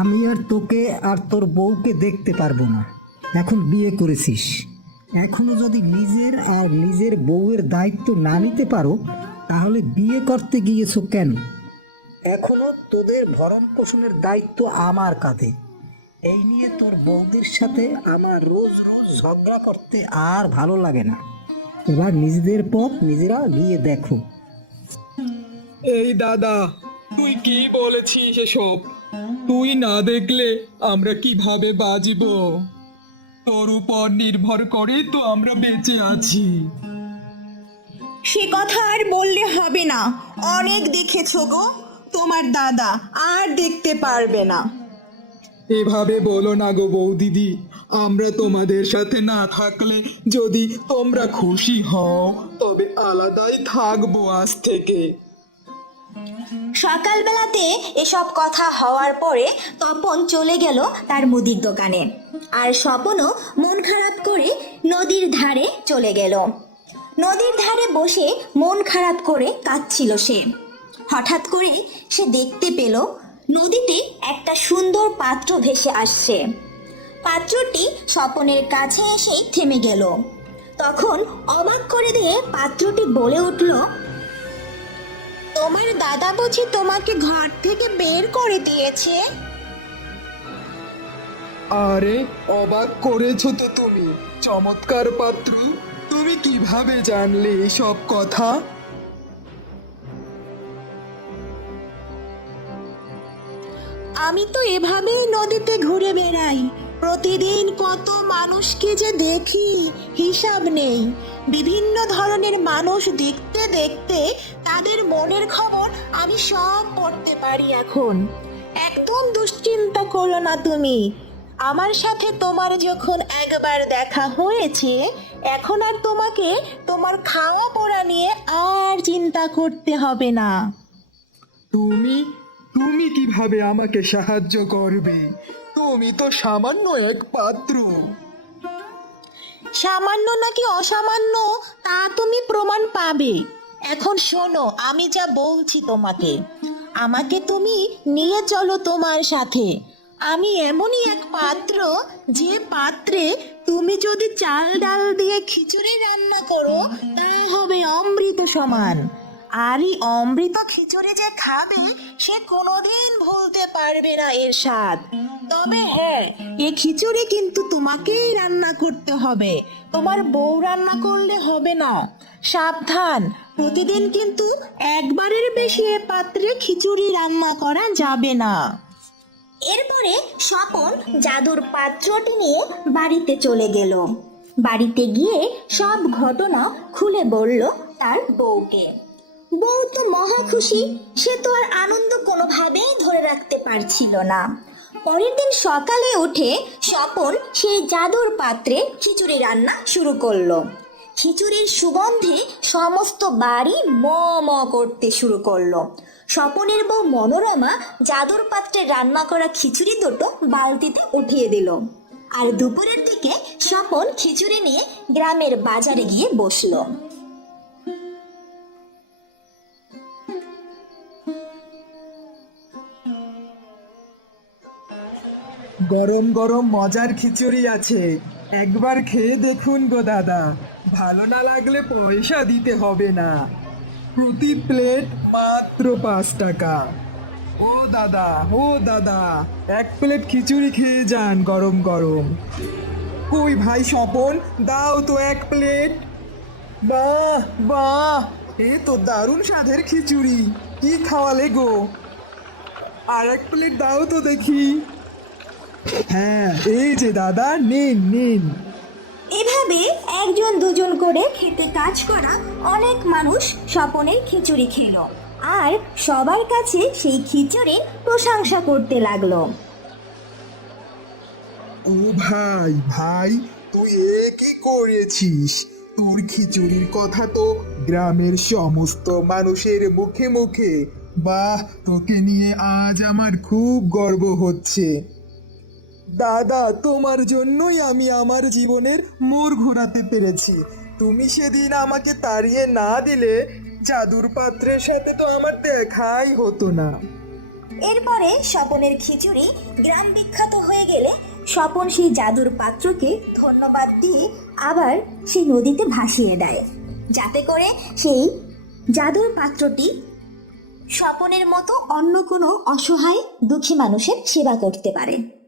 আমি আর তোকে আর তোর বউকে দেখতে পারবো না। এখন বিয়ে করেছিস, এখনো যদি নিজের আর নিজের বউয়ের দায়িত্ব না নিতে পারো তাহলে বিয়ে করতে গিয়েছো কেন? এখনো তোদের ভরণ পোষণের দায়িত্ব আমার কাঁধে। এই নিয়ে তোর বউদের সাথে আমার রোজ রোজ ঝগড়া করতে আর ভালো লাগে না। এবার নিজেদের পথ নিজেরা গিয়ে দেখো। এই দাদা, তুই কি বলেছিস এসব? তুই না দেখলে আমরা কিভাবে বাঁচব? তোর উপর নির্ভর করে তো আমরা বেঁচে আছি। সে কথা আর বললে হবে না, অনেক দেখেছো গো। তোমার দাদা আর দেখতে পারবে না। এভাবে বলো না গো বৌদিদি, আমরা তোমাদের সাথে না থাকলে যদি তোমরা খুশি হও তবে আলাদাই থাকবো আজ থেকে। সকালবেলাতে এসব কথা হওয়ার পরে তপন চলে গেল তার মুদির দোকানে, আর স্বপনও মন খারাপ করে নদীর ধারে চলে গেল। নদীর ধারে বসে মন খারাপ করে কাঁদছিল সে। হঠাৎ করে সে দেখতে পেল নদীতে একটা সুন্দর পাত্র ভেসে আসছে। পাত্রটি স্বপনের কাছে এসে থেমে গেল। তখন অবাক করে দিয়ে পাত্রটি বলে উঠল, তোমার দাদা বুঝি তোমাকে ঘর থেকে বের করে দিয়েছে? আরে অবাক করেছো তো তুমি, চমৎকার পাত্র। তুমি কিভাবে জানলে এসব কথা? আমি তো এভাবেই নদীতে ঘুরে বেড়াই, প্রতিদিন কত মানুষকে যে দেখি হিসাব নেই। বিভিন্ন ধরনের মানুষ দেখতে দেখতে তাদের মনের খবর আমি সব পড়তে পারি এখন। একদম দুশ্চিন্তা করো না তুমি। আমার সাথে তোমার যখন একবার দেখা হয়েছে, এখন আর তোমাকে তোমার খাওয়া পড়া নিয়ে আর চিন্তা করতে হবে না। তুমি তুমি কিভাবে আমাকে সাহায্য করবে? তুমি তো সামান্য এক পাত্র। সামান্য নাকি অসামান্য তা তুমি প্রমাণ পাবে। এখন শোনো, আমি যা বলছি তোমাকে, আমাকে তুমি নিয়ে চলো তোমার সাথে। আমি এমনই এক পাত্র, যে পাত্রে তুমি যদি চাল ডাল দিয়ে খিচুড়ি রান্না করো তা হবে অমৃত সমান। আর এই অমৃত খিচুড়ি যে খাবে সে কোনোদিন ভুলতে পারবে না এর স্বাদ। তবে হ্যাঁ, এই খিচুড়ি কিন্তু তোমাকেই রান্না করতে হবে, তোমার বউ রান্না করলে হবে না। সাবধান, প্রতিদিন কিন্তু একবারের বেশি এ পাত্রে খিচুড়ি রান্না করা যাবে না। এরপরে স্বপন জাদুর পাত্রটি নিয়ে বাড়িতে চলে গেল। বাড়িতে গিয়ে সব ঘটনা খুলে বলল তার বউকে। বউ তো মহা খুশি, সে তো আর আনন্দ কোনোভাবেই ধরে রাখতে পারছিল না। পরের দিন সকালে উঠে স্বপন সেই জাদুর পাত্রে খিচুড়ি রান্না শুরু করলো। খিচুড়ির সুগন্ধে সমস্ত বাড়ি ম ম করতে শুরু করলো। স্বপনের বউ মনোরমা জাদুর পাত্রে রান্না করা খিচুড়ি দুটো বালতিতে উঠিয়ে দিল। আর দুপুরের দিকে স্বপন খিচুড়ি নিয়ে গ্রামের বাজারে গিয়ে বসলো। গরম গরম মজার খিচুড়ি আছে, একবার খেয়ে দেখুন গো দাদা। ভালো না লাগলে পয়সা দিতে হবে না। প্রতি প্লেট মাত্র 5 টাকা। ও দাদা, ও দাদা, এক প্লেট খিচুড়ি খেয়ে যান গরম গরম। কই ভাই স্বপন, দাও তো এক প্লেট। বাহ বাহ, এ তো দারুণ স্বাদের খিচুড়ি। কি খাওয়ালে গো? আর এক প্লেট দাও তো দেখি। হ্যাঁ, এই যে দাদা, নিন নিন। এভাবে একজন দুজন করে খেতে কাজ করা অনেক মানুষ স্বপনের খিচুড়ি খেলো, আর সবার কাছে সেই খিচুড়ি প্রশংসা করতে লাগলো। ও ভাই ভাই, তুই এ কি করেছিস? তোর খিচুড়ির কথা তো গ্রামের সমস্ত মানুষের মুখে মুখে। বাহ, তোকে নিয়ে আজ আমার খুব গর্ব হচ্ছে। দাদা, তোমার জন্যই আমি আমার জীবনের মোড় ঘোরাতে পেরেছি। তুমি সেদিন আমাকে তাড়িয়ে না দিলে জাদুর পাত্রের সাথে তো আমার দেখাই হতো না। এরপরে স্বপনের খিচুড়ি গ্রাম বিখ্যাত হয়ে গেলে স্বপন সেই জাদুর পাত্রকে ধন্যবাদ দিয়ে আবার সেই নদীতে ভাসিয়ে দেয়, যাতে করে সেই জাদুর পাত্রটি স্বপনের মতো অন্য কোনো অসহায় দুঃখী মানুষের সেবা করতে পারে।